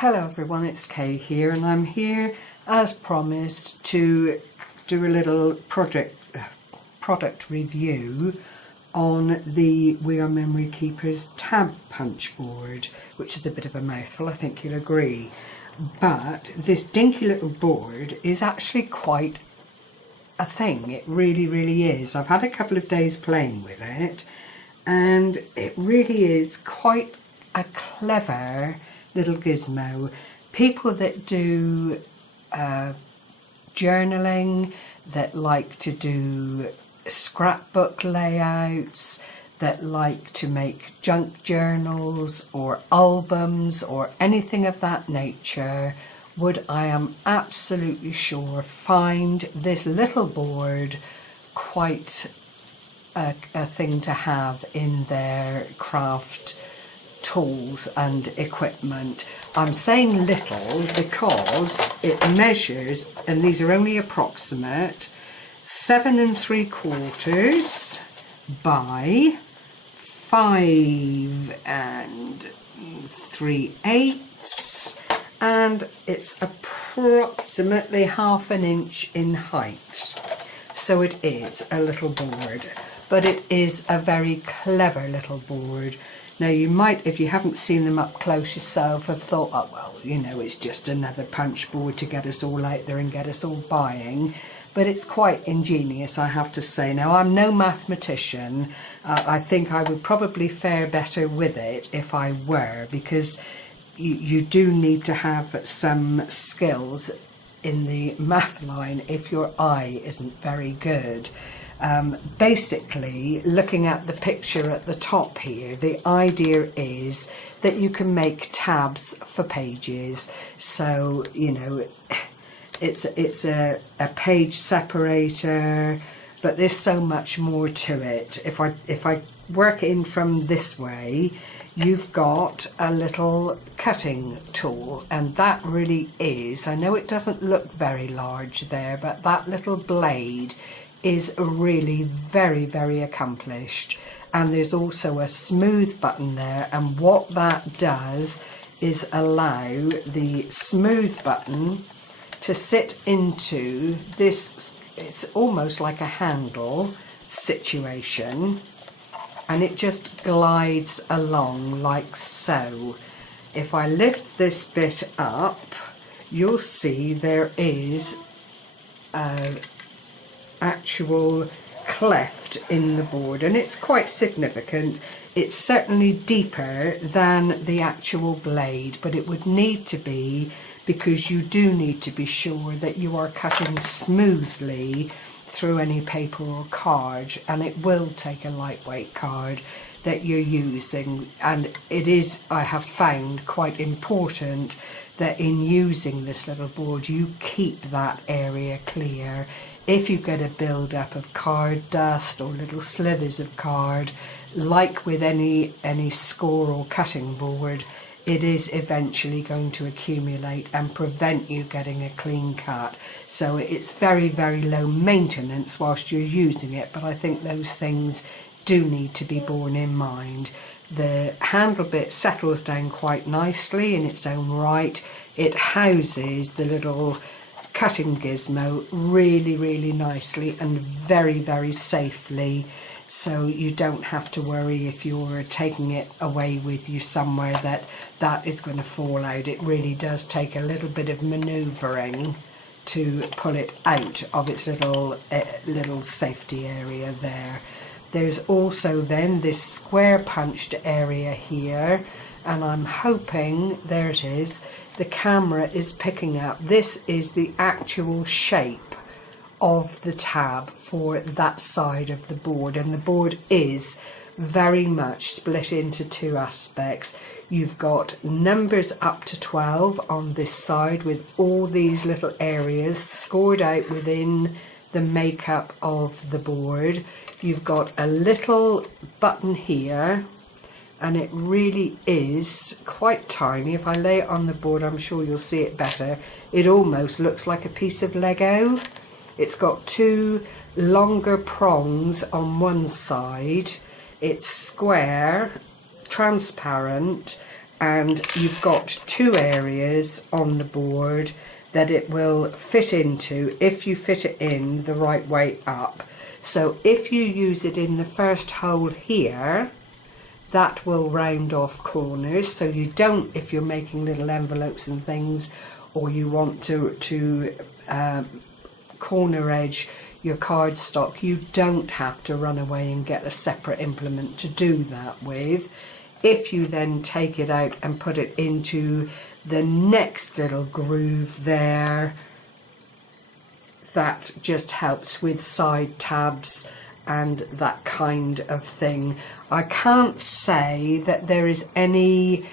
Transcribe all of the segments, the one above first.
Hello everyone, it's Kay here, and I'm here as promised to do a little product review on the We Are Memory Keepers tab punch board, which is a bit of a mouthful, I think you'll agree. But this dinky little board is actually quite a thing. It really is. I've had a couple of days playing with it, and it really is quite a clever little gizmo. People that do journaling, that like to do scrapbook layouts, that like to make junk journals or albums or anything of that nature would, I am absolutely sure, find this little board quite a thing to have in their craft tools and equipment. I'm saying little because it measures, and these are only approximate, 7 3/4 by 5 3/8, and it's approximately ½ an inch in height. So it is a little board, but it is a very clever little board. Now you might, if you haven't seen them up close yourself, have thought, oh well, you know, it's just another punch board to get us all out there and get us all buying. But it's quite ingenious, I have to say. Now, I'm no mathematician. I think I would probably fare better with it if I were, because you do need to have some skills in the math line if your eye isn't very good. Basically, looking at the picture at the top here, the idea is that you can make tabs for pages. So, you know, it's a page separator, but there's so much more to it. If I work in from this way, you've got a little cutting tool, and that really is, I know it doesn't look very large there, but that little blade is really very accomplished. And there's also a smooth button there, and what that does is allow the smooth button to sit into this. It's almost like a handle situation, and it just glides along like so. If I lift this bit up, you'll see there is a actual cleft in the board, and it's quite significant. It's certainly deeper than the actual blade, but it would need to be, because you do need to be sure that you are cutting smoothly through any paper or card, and it will take a lightweight card that you're using. And it is, I have found, quite important that in using this little board you keep that area clear. If you get a build-up of card dust or little slithers of card, like with any score or cutting board, it is eventually going to accumulate and prevent you getting a clean cut. So it's very low maintenance whilst you're using it, but I think those things do need to be borne in mind. The handle bit settles down quite nicely in its own right. It houses the little cutting gizmo really nicely and very safely, so you don't have to worry if you're taking it away with you somewhere that is going to fall out. It really does take a little bit of manoeuvring to pull it out of its little safety area there. There's also then this square punched area here, and I'm hoping, there it is, the camera is picking up. This is the actual shape of the tab for that side of the board, and the board is very much split into two aspects. You've got numbers up to 12 on this side, with all these little areas scored out within the makeup of the board. You've got a little button here, and it really is quite tiny. If I lay it on the board, I'm sure you'll see it better. It almost looks like a piece of Lego. It's got two longer prongs on one side. It's square, transparent, and you've got 2 areas on the board that it will fit into if you fit it in the right way up. So if you use it in the first hole here, that will round off corners, so you don't, if you're making little envelopes and things, or you want to corner edge your cardstock, you don't have to run away and get a separate implement to do that with. If you then take it out and put it into the next little groove there, that just helps with side tabs and that kind of thing. I can't say that there is any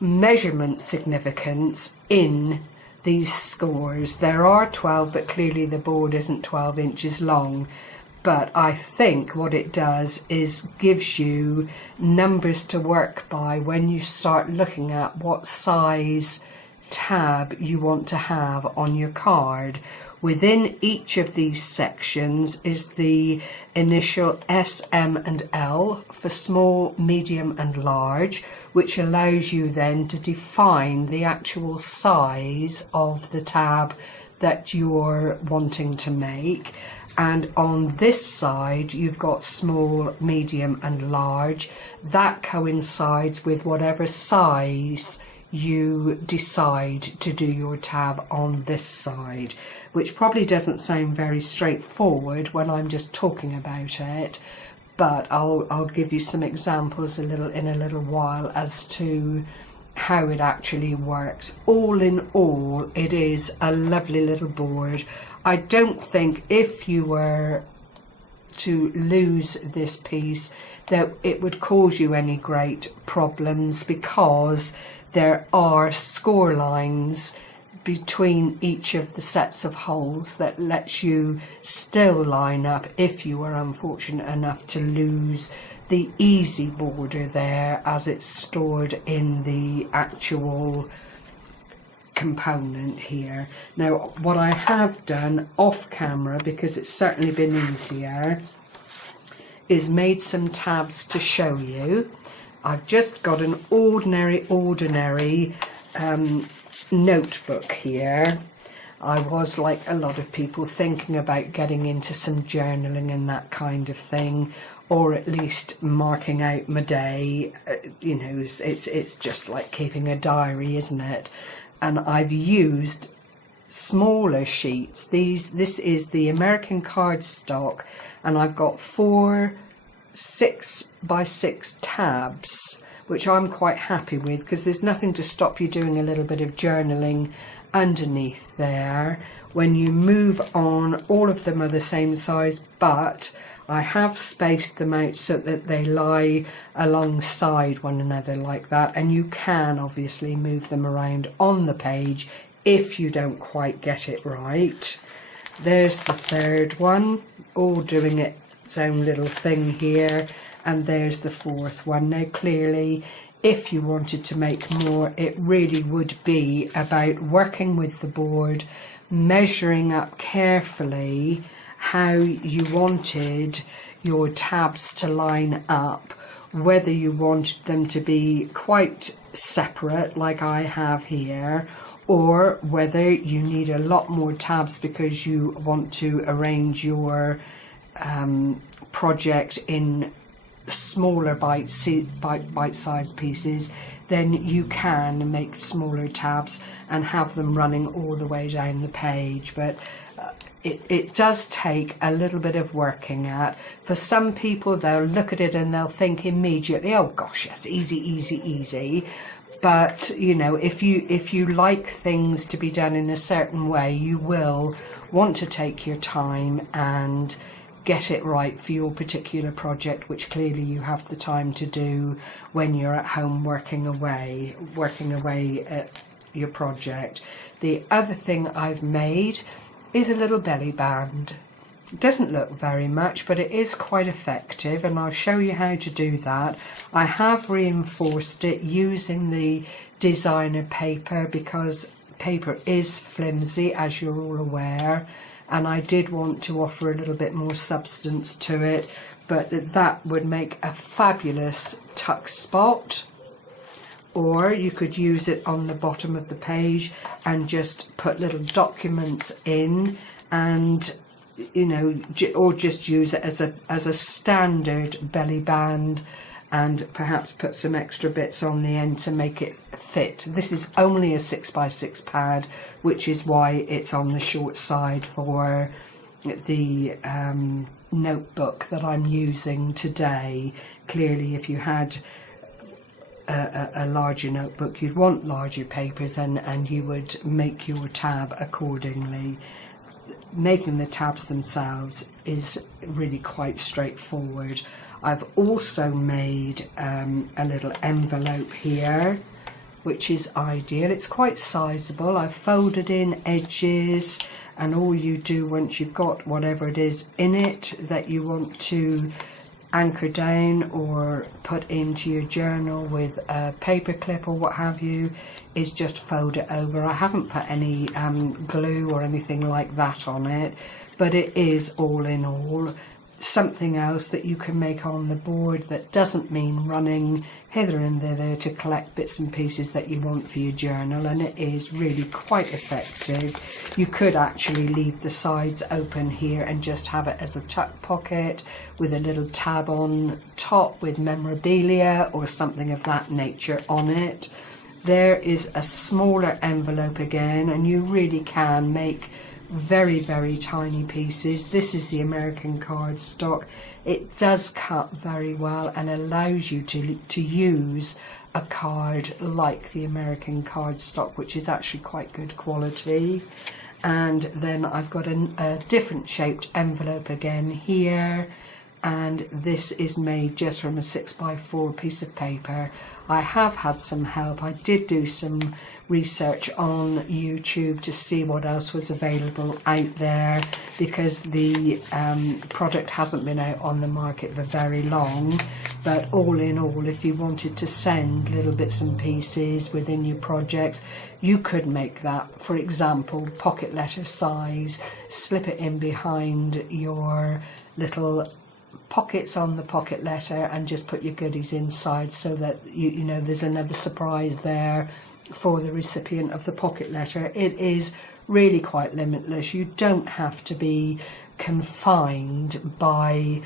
measurement significance in these scores. There are 12, but clearly the board isn't 12 inches long. But I think what it does is gives you numbers to work by when you start looking at what size tab you want to have on your card. Within each of these sections is the initial S, M and L for small, medium and large, which allows you then to define the actual size of the tab that you're wanting to make. And on this side you've got small, medium and large. That coincides with whatever size you decide to do your tab on this side, which probably doesn't sound very straightforward when I'm just talking about it, but I'll give you some examples in a little while as to how it actually works. All in all, it is a lovely little board. I don't think if you were to lose this piece that it would cause you any great problems, because there are score lines between each of the sets of holes that lets you still line up if you were unfortunate enough to lose the easy border there as it's stored in the actual component here. Now what I have done off camera, because it's certainly been easier, is made some tabs to show you. I've just got an ordinary notebook here. I was, like a lot of people, thinking about getting into some journaling and that kind of thing, or at least marking out my day. You know, it's just like keeping a diary, isn't it? And I've used smaller sheets. This is the American cardstock, and I've got 4 6x6 tabs, which I'm quite happy with, because there's nothing to stop you doing a little bit of journaling underneath there. When you move on, all of them are the same size, but I have spaced them out so that they lie alongside one another like that, and you can obviously move them around on the page if you don't quite get it right. There's the third one, all doing its own little thing here, and there's the fourth one. Now clearly, if you wanted to make more, it really would be about working with the board, measuring up carefully how you wanted your tabs to line up, whether you wanted them to be quite separate like I have here, or whether you need a lot more tabs because you want to arrange your project in smaller bite-sized pieces. Then you can make smaller tabs and have them running all the way down the page. But it does take a little bit of working at. For some people, they'll look at it and they'll think immediately, oh gosh, yes, easy, easy, easy. But you know, if you like things to be done in a certain way, you will want to take your time and get it right for your particular project, which clearly you have the time to do when you're at home working away at your project. The other thing I've made is a little belly band. It doesn't look very much, but it is quite effective, and I'll show you how to do that. I have reinforced it using the designer paper, because paper is flimsy, as you're all aware, and I did want to offer a little bit more substance to it, but that would make a fabulous tuck spot. or you could use it on the bottom of the page and just put little documents in, and you know, or just use it as a standard belly band, and perhaps put some extra bits on the end to make it fit. This is only a 6x6 pad, which is why it's on the short side for the notebook that I'm using today. Clearly, if you had a larger notebook, you'd want larger papers, and you would make your tab accordingly. Making the tabs themselves is really quite straightforward. I've also made a little envelope here, which is ideal. It's quite sizable. I've folded in edges, and all you do once you've got whatever it is in it that you want to anchor down or put into your journal with a paper clip or what have you, is just fold it over. I haven't put any glue or anything like that on it, but it is all in all something else that you can make on the board that doesn't mean running hither and thither to collect bits and pieces that you want for your journal, and it is really quite effective. You could actually leave the sides open here and just have it as a tuck pocket with a little tab on top with memorabilia or something of that nature on it. There is a smaller envelope again, and you really can make very, very tiny pieces. This is the American cardstock. It does cut very well and allows you to use a card like the American cardstock, which is actually quite good quality. And then I've got a different shaped envelope again here, and this is made just from a 6x4 piece of paper. I have had some help. I did do some research on YouTube to see what else was available out there, because the product hasn't been out on the market for very long. But all in all, if you wanted to send little bits and pieces within your projects, you could make that, for example, pocket letter size, slip it in behind your little pockets on the pocket letter and just put your goodies inside, so that you know there's another surprise there for the recipient of the pocket letter. It is really quite limitless. You don't have to be confined by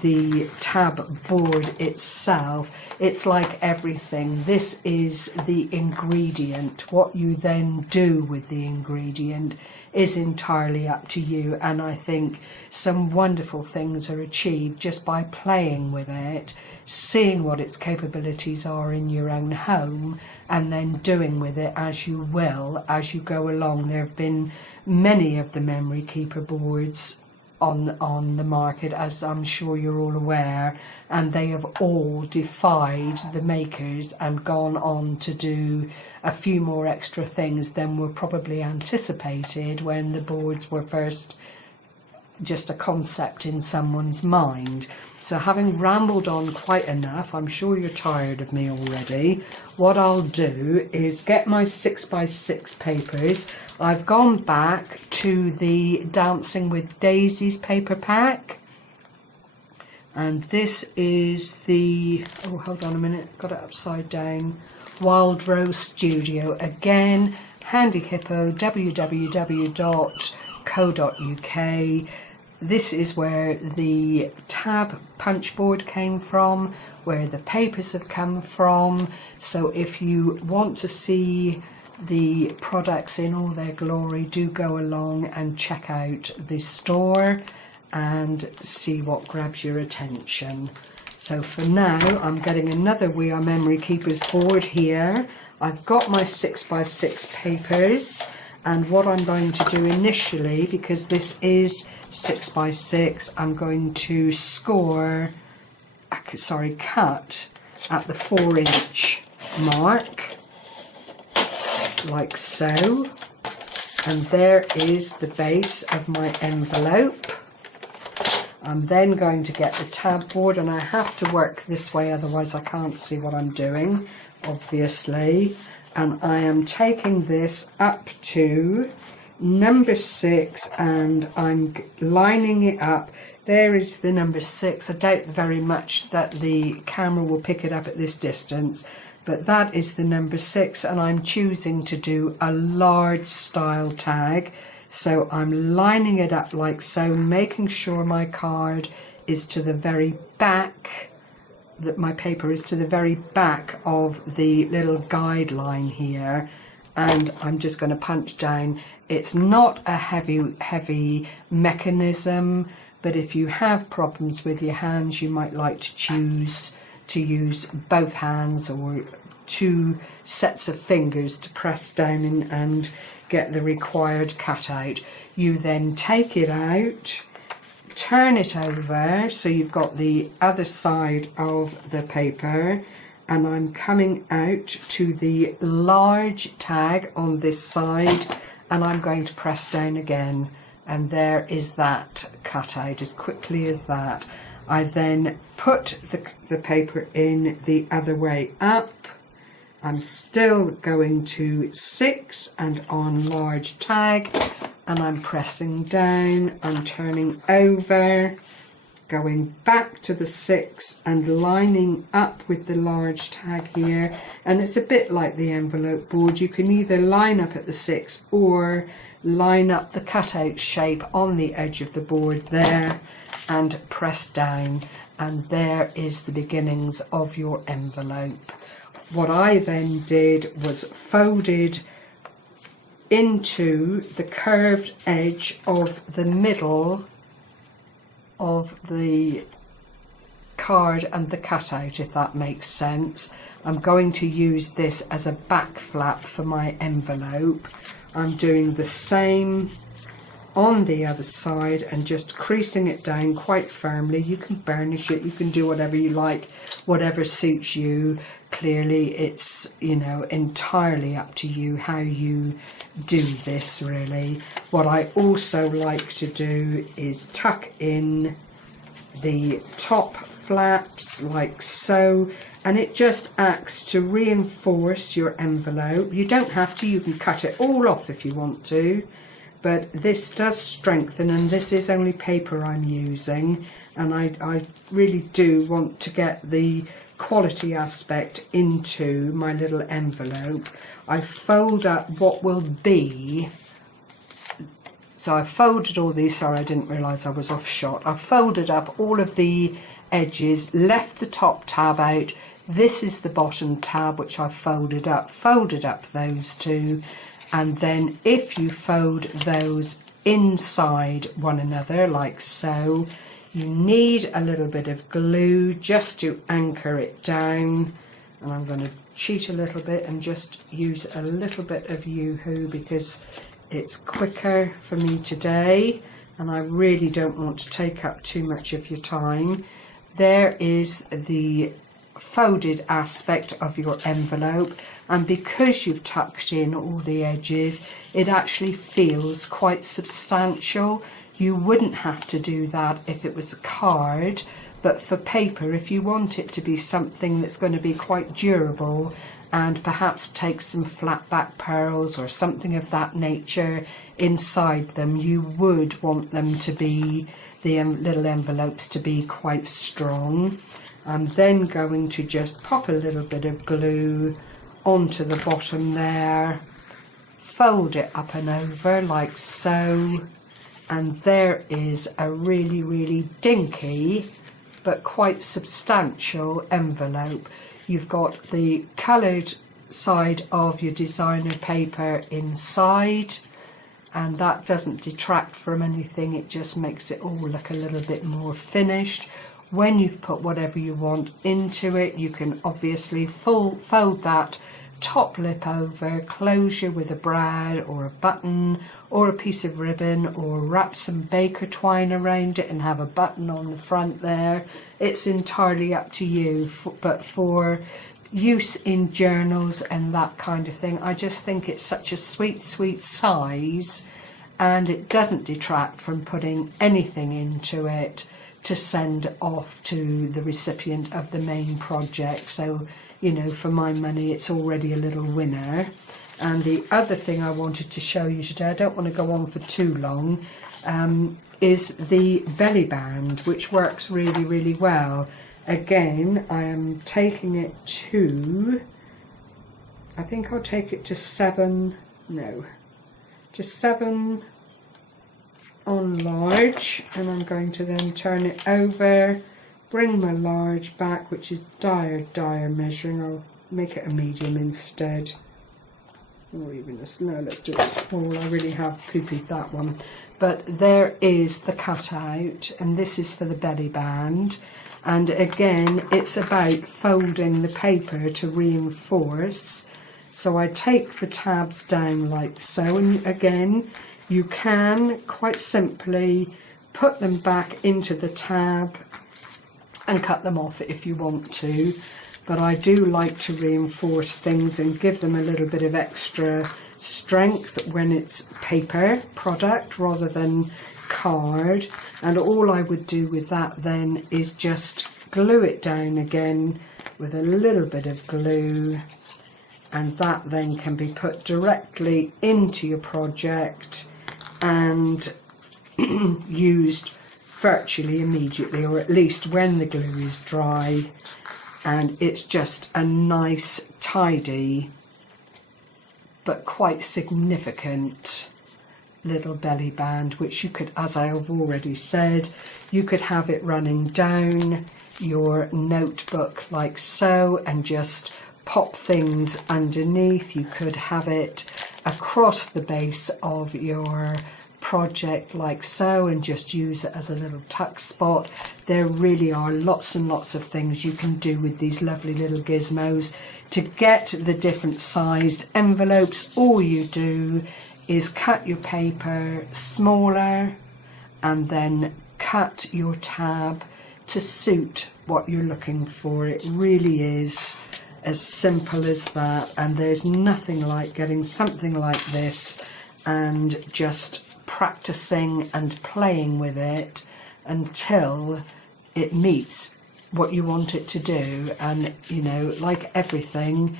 the tab board itself. It's like everything. This is the ingredient. What you then do with the ingredient is entirely up to you, and I think some wonderful things are achieved just by playing with it, seeing what its capabilities are in your own home, and then doing with it as you will as you go along. There have been many of the Memory Keeper boards on the market, as I'm sure you're all aware, and they have all defied the makers and gone on to do a few more extra things than were probably anticipated when the boards were first just a concept in someone's mind. So having rambled on quite enough, I'm sure you're tired of me already. What I'll do is get my 6x6 papers. I've gone back to the Dancing with Daisies paper pack, and this is the, oh hold on a minute, got it upside down, Wild Rose Studio. Again, Handy Hippo, www.co.uk. This is where the tab punch board came from, where the papers have come from. So if you want to see the products in all their glory, do go along and check out the store and see what grabs your attention. So for now, I'm getting another We Are Memory Keepers board here. I've got my 6x6 papers, and what I'm going to do initially, because this is 6x6, I'm going to cut at the 4-inch mark, like so. And there is the base of my envelope. I'm then going to get the tab board, and I have to work this way, otherwise I can't see what I'm doing, obviously. And I am taking this up to number 6, and I'm lining it up. There is the number 6. I doubt very much that the camera will pick it up at this distance. but that is the number 6, and I'm choosing to do a large style tag. So I'm lining it up like so, making sure my card is to the very back, that my paper is to the very back of the little guideline here, and I'm just going to punch down. It's not a heavy mechanism, but if you have problems with your hands, you might like to choose to use both hands or 2 sets of fingers to press down in and get the required cutout. You then take it out, turn it over so you've got the other side of the paper, and I'm coming out to the large tag on this side, and I'm going to press down again, and there is that cutout as quickly as that. I then put the paper in the other way up. I'm still going to 6 and on large tag, and I'm pressing down, I'm turning over, going back to the 6 and lining up with the large tag here. And it's a bit like the envelope board. You can either line up at the 6 or line up the cutout shape on the edge of the board there and press down, and there is the beginnings of your envelope. What I then did was folded into the curved edge of the middle of the card and the cutout, if that makes sense. I'm going to use this as a back flap for my envelope. I'm doing the same on the other side and just creasing it down quite firmly. You can burnish it, you can do whatever you like, whatever suits you. Clearly it's, you know, entirely up to you how you do this really. What I also like to do is tuck in the top flaps like so, and it just acts to reinforce your envelope. You don't have to, you can cut it all off if you want to, but this does strengthen, and this is only paper I'm using, and I really do want to get the quality aspect into my little envelope. I fold up what will be, so I folded all these, sorry I didn't realise I was off shot. I folded up all of the edges, left the top tab out. This is the bottom tab which I folded up those two, and then if you fold those inside one another like so, you need a little bit of glue just to anchor it down, and I'm going to cheat a little bit and just use a little bit of Yoo-Hoo because it's quicker for me today and I really don't want to take up too much of your time. There is the folded aspect of your envelope, and because you've tucked in all the edges, it actually feels quite substantial. You wouldn't have to do that if it was a card, but for paper, if you want it to be something that's going to be quite durable and perhaps take some flat back pearls or something of that nature inside them, you would want them to be, the little envelopes to be quite strong. I'm then going to just pop a little bit of glue onto the bottom there, fold it up and over like so, and there is a really dinky but quite substantial envelope. You've got the coloured side of your designer paper inside, and that doesn't detract from anything, it just makes it all look a little bit more finished. When you've put whatever you want into it, you can obviously fold that top lip over, closure with a brad or a button or a piece of ribbon, or wrap some baker twine around it and have a button on the front there. It's entirely up to you, but for use in journals and that kind of thing, I just think it's such a sweet size, and it doesn't detract from putting anything into it to send off to the recipient of the main project. So, you know, for my money, it's already a little winner. And the other thing I wanted to show you today, I don't want to go on for too long, is the belly band, which works really well. Again, I am taking it to I think I'll take it to 7, no, to 7 on large, and I'm going to then turn it over, bring my large back, which is dire measuring. I'll make it a medium instead, or even a, no, let's do it small. I really have poo-pooed that one. But there is the cutout, and this is for the belly band. And again, it's about folding the paper to reinforce. So I take the tabs down like so, and again, you can quite simply put them back into the tab and cut them off if you want to. But I do like to reinforce things and give them a little bit of extra strength when it's paper product rather than card. And all I would do with that then is just glue it down again with a little bit of glue, and that then can be put directly into your project and used virtually immediately, or at least when the glue is dry. And it's just a nice, tidy, but quite significant little belly band, which you could, as I have already said, you could have it running down your notebook like so and just pop things underneath. You could have it across the base of your project like so and just use it as a little tuck spot. There really are lots and lots of things you can do with these lovely little gizmos. To get the different sized envelopes, all you do is cut your paper smaller and then cut your tab to suit what you're looking for. It really is as simple as that, and there's nothing like getting something like this and just practicing and playing with it until it meets what you want it to do. And you know, like everything,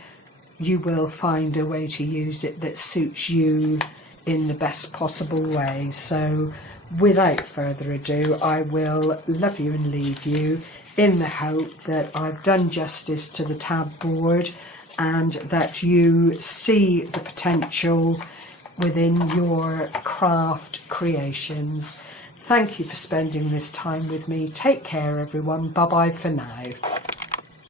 you will find a way to use it that suits you in the best possible way. So without further ado, I will love you and leave you in the hope that I've done justice to the tab board and that you see the potential within your craft creations. Thank you for spending this time with me. Take care, everyone. Bye bye for now.